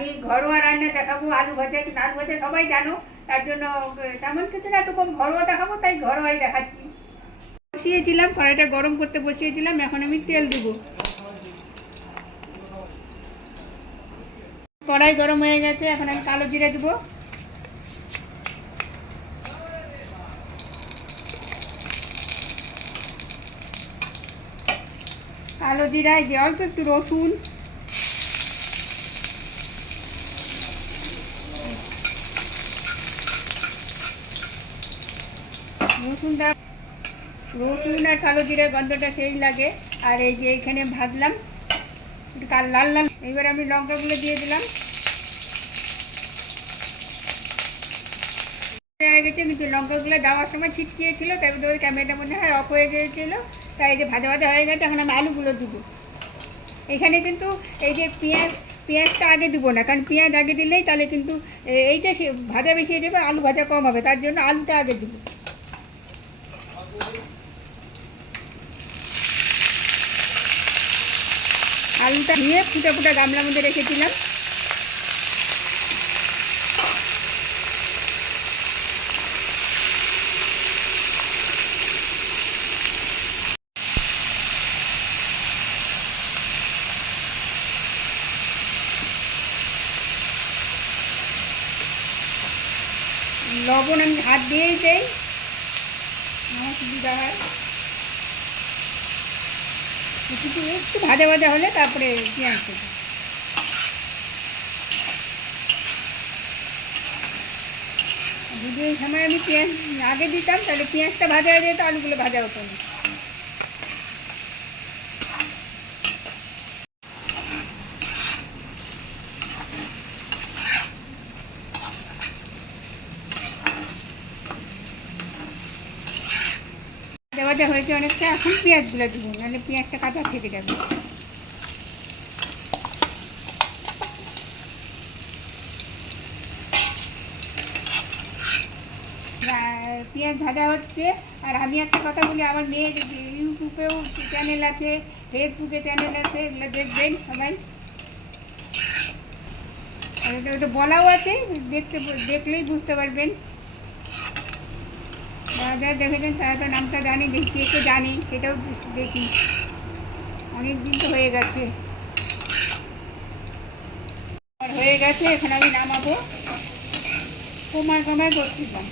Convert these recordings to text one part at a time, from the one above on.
আমি ঘরোয়া রান্না দেখাবো, আলু ভাজা কিন্তু আলু ভাজা, সবাই জানো। তার জন্য, তেমন কিছু না কম ঘরোয়া দেখাবো, তাই ঘরোয়াই দেখাচ্ছি। বসিয়েছিলাম, কড়াইটা গরম করতে বসিয়েছিলাম, এখন আমি তেল দেবো। কড়াই গরম হয়ে গেছে, এখন আমি কালো জিরে দেবো। কালো জিরায় দিয়ে অল্প একটু রসুন। রসুনটা রসুন আর কালো জিরার গন্ধটা সেই লাগে। আর এই যে এখানে ভাজলাম কাল লাল লাল। এবার আমি লঙ্কাগুলো দিয়ে দিলাম। গেছে, কিন্তু লঙ্কাগুলো দেওয়ার সময় ছিটকিয়েছিল, তাই ওই ক্যামেরাটা মনে হয় অফ হয়ে গিয়েছিল। তাই এই যে ভাজা ভাজা হয়ে গেছে, এখন আমি আলুগুলো দিব। এখানে কিন্তু এই যে পেঁয়াজ, পেঁয়াজটা আগে দিব না, কারণ পেঁয়াজ আগে দিলেই তাহলে কিন্তু এইটা ভাজা বেশি হয়ে যাবে, আলু ভাজা কম হবে, তার জন্য আলুটা আগে দিব। আলুটা ধুয়ে ফুটা ফুটা গামলার মধ্যে রেখেছিলাম লবণ আমি হাত দিয়েই দেই। আমার সুবিধা হয়। একটু একটু ভাজা ভাজা হলে তারপরে পেঁয়াজ দেবো। এই সময় আমি পেঁয়াজ আগে দিতাম, তাহলে পেঁয়াজটা ভাজা হয়ে যেত, আলুগুলো ভাজা হতো না। ভাজা হয়েছে অনেকটা, এখন পেঁয়াজগুলো দেবো, নাহলে পেঁয়াজটা কাঁচা থেকে যাবে। পেঁয়াজ ভাজা হচ্ছে, আর আমি একটা কথা বলি, আমার মেয়ের ইউটিউবেও চ্যানেল আছে ফেসবুকে চ্যানেল আছে, এগুলো দেখবেন সবাই। ওটা বলাও আছে, দেখতে দেখলেই বুঝতে পারবেন। যারা দেখেছেন? তারা তো নামটা জানি দেখি কে জানি, সেটাও দেখি। অনেক দিন তো হয়ে গেছে। হয়ে গেছে, এখানে আমি নামাবো। কমায় কমায় করছিলাম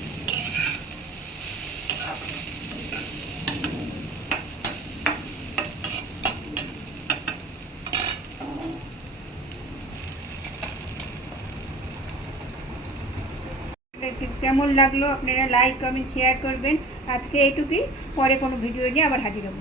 কেমন লাগল আপনারা লাইক কমেন্ট শেয়ার করবেন। আজকে এইটুকুই। পরে কোনো ভিডিও নিয়ে আবার হাজির হব।